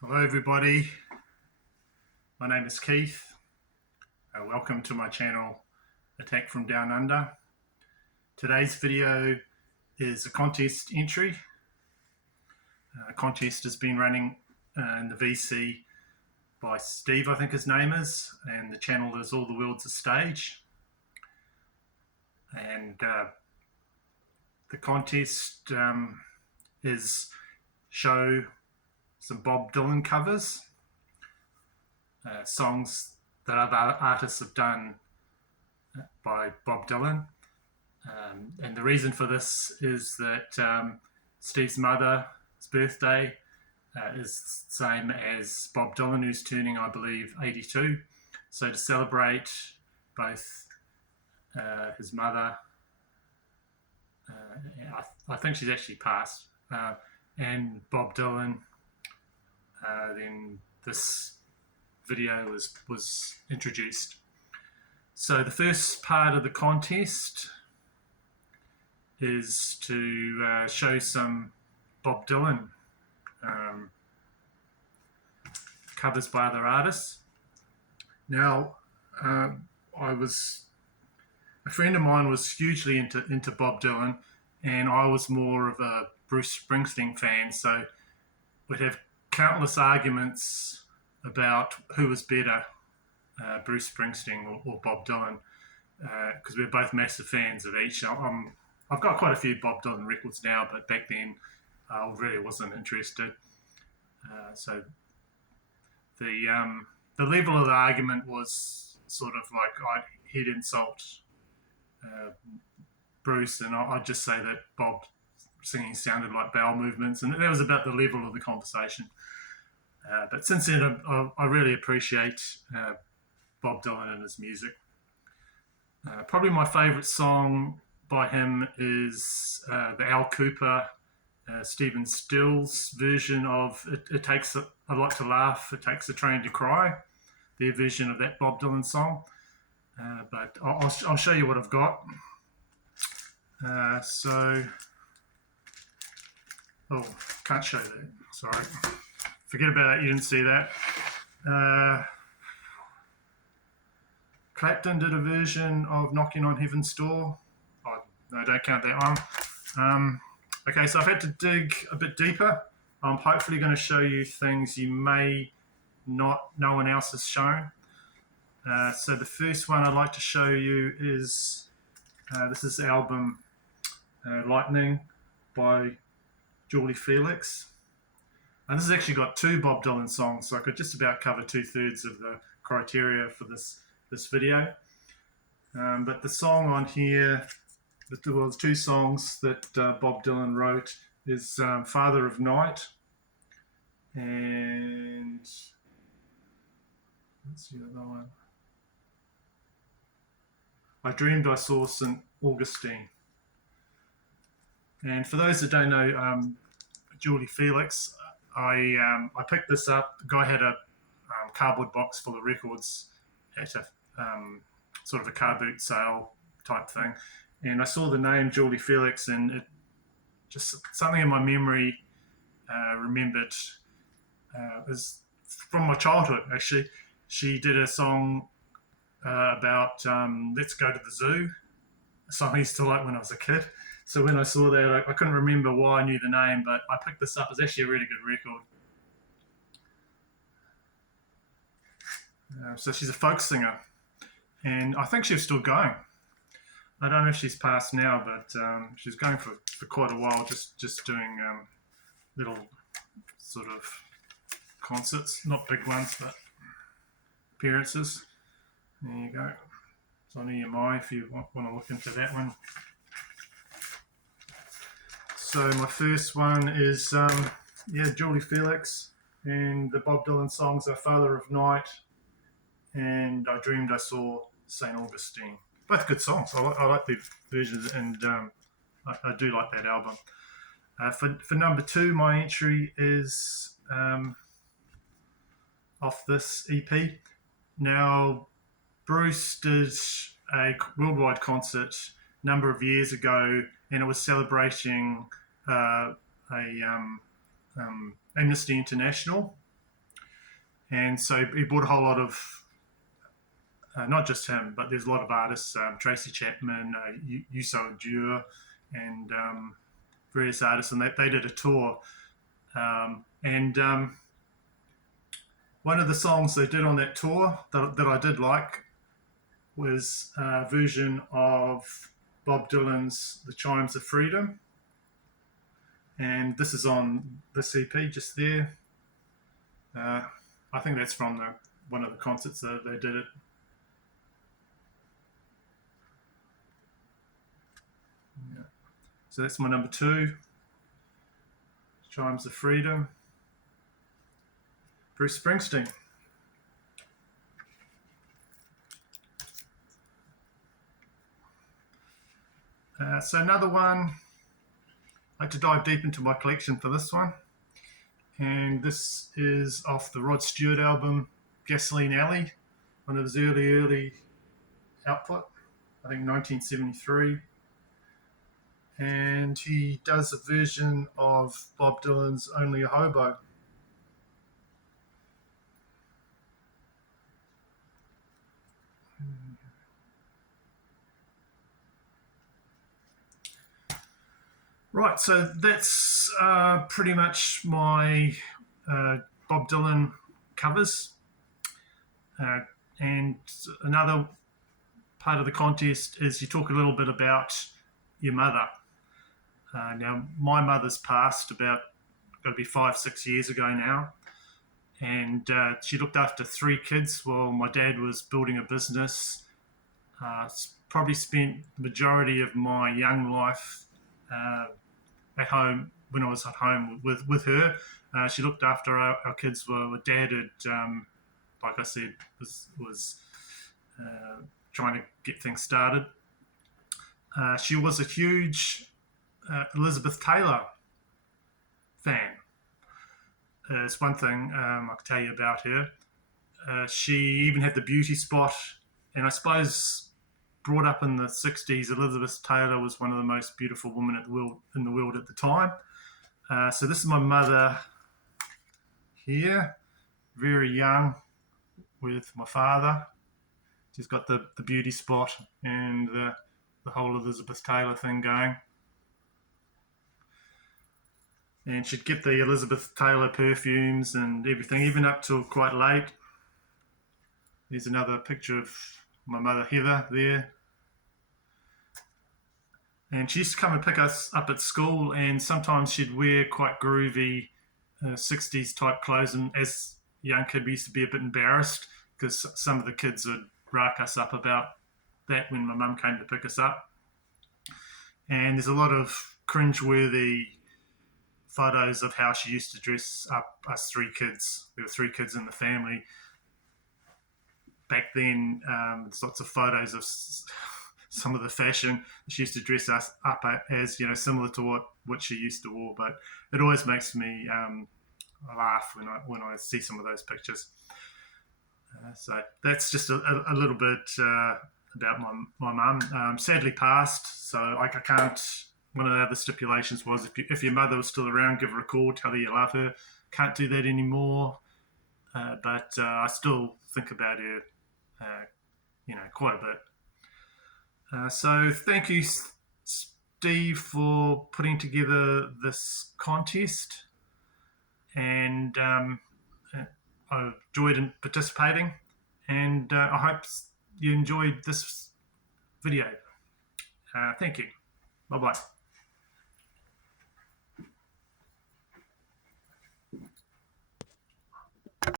Hello everybody, my name is Keith. Welcome to my channel Attack from Down Under. Today's video is a contest entry. A contest has been running in the VC by Steve, I think his name is, and the channel is All the World's a Stage. And the contest is show some Bob Dylan covers. Songs that other artists have done by Bob Dylan. And the reason for this is that Steve's mother's birthday is the same as Bob Dylan, who's turning, I believe, 82. So to celebrate both his mother, I think she's actually passed, and Bob Dylan, then this video was introduced. So the first part of the contest is to show some Bob Dylan covers by other artists. Now, a friend of mine was hugely into Bob Dylan, and I was more of a Bruce Springsteen fan, so we'd have countless arguments about who was better, Bruce Springsteen or Bob Dylan, because we're both massive fans of each. I've got quite a few Bob Dylan records now, but back then I really wasn't interested. So the level of the argument was sort of like he'd insult Bruce, and I'd just say that Bob singing sounded like bowel movements, and that was about the level of the conversation. But since then, I really appreciate Bob Dylan and his music. Probably my favourite song by him is the Al Kooper, Stephen Stills version of It Takes I Like to Laugh, It Takes a Train to Cry, their version of that Bob Dylan song. But I'll show you what I've got. Can't show that, sorry. Forget about that, you didn't see that. Clapton did a version of Knocking on Heaven's Door. Oh, no, don't count that one. Okay, so I've had to dig a bit deeper. I'm hopefully going to show you things you may no one else has shown. So the first one I'd like to show you is this is the album Lightning by Julie Felix. And this has actually got two Bob Dylan songs, so I could just about cover 2/3 of the criteria for this video. But the song on here, there's two songs that Bob Dylan wrote, is Father of Night and what's the other one? I Dreamed I Saw St. Augustine. And for those that don't know Julie Felix, I picked this up. The guy had a cardboard box full of records at a sort of a car boot sale type thing, and I saw the name Julie Felix, and it just something in my memory remembered is from my childhood. Actually, she did a song about Let's Go to the Zoo, a song I used to like when I was a kid. So when I saw that, I couldn't remember why I knew the name, but I picked this up. It's actually a really good record. So she's a folk singer, and I think she was still going. I don't know if she's passed now, but she was going for quite a while, just doing little sort of concerts, not big ones, but appearances. There you go. It's on EMI if you want to look into that one. So my first one is, Julie Felix, and the Bob Dylan songs are Father of Night and I Dreamed I Saw St. Augustine. Both good songs. I like the versions, and I do like that album. For number two, my entry is off this EP. Now, Bruce did a worldwide concert a number of years ago, and it was celebrating Amnesty International, And so he bought a whole lot of, not just him, but there's a lot of artists, Tracy Chapman, Yuso Jur, and various artists, and they did a tour. And one of the songs they did on that tour that I did like was a version of Bob Dylan's The Chimes of Freedom. And this is on this EP just there. I think that's from one of the concerts that they did it. Yeah. So that's my number 2, Chimes of Freedom. Bruce Springsteen. So another one, I like to dive deep into my collection for this one. And this is off the Rod Stewart album, Gasoline Alley, one of his early output, I think 1973. And he does a version of Bob Dylan's Only a Hobo. Right, so that's pretty much my Bob Dylan covers. And another part of the contest is you talk a little bit about your mother. Now, my mother's passed about, got to be 5-6 years ago now. And she looked after 3 kids while my dad was building a business. Probably spent the majority of my young life at home, when I was at home with her. She looked after our kids while my dad had, like I said, was trying to get things started. She was a huge Elizabeth Taylor fan. It's one thing I can tell you about her. She even had the beauty spot, and I suppose brought up in the 60s, Elizabeth Taylor was one of the most beautiful women in the world at the time. So this is my mother here, very young, with my father. She's got the beauty spot and the whole Elizabeth Taylor thing going. And she'd get the Elizabeth Taylor perfumes and everything, even up till quite late. There's another picture of my mother Heather there. And she used to come and pick us up at school, and sometimes she'd wear quite groovy 60s type clothes. And as a young kid, we used to be a bit embarrassed because some of the kids would rack us up about that when my mum came to pick us up. And there's a lot of cringeworthy photos of how she used to dress up us 3 kids. There were 3 kids in the family. Back then, there's lots of photos of some of the fashion she used to dress us up as, similar to what she used to wear. But it always makes me laugh when I see some of those pictures. So that's just a little bit about my mum. Sadly passed, so I can't. One of the other stipulations was if your mother was still around, give her a call, tell her you love her. Can't do that anymore, but I still think about her, quite a bit. So thank you, Steve, for putting together this contest, and I enjoyed participating, and I hope you enjoyed this video. Thank you. Bye-bye.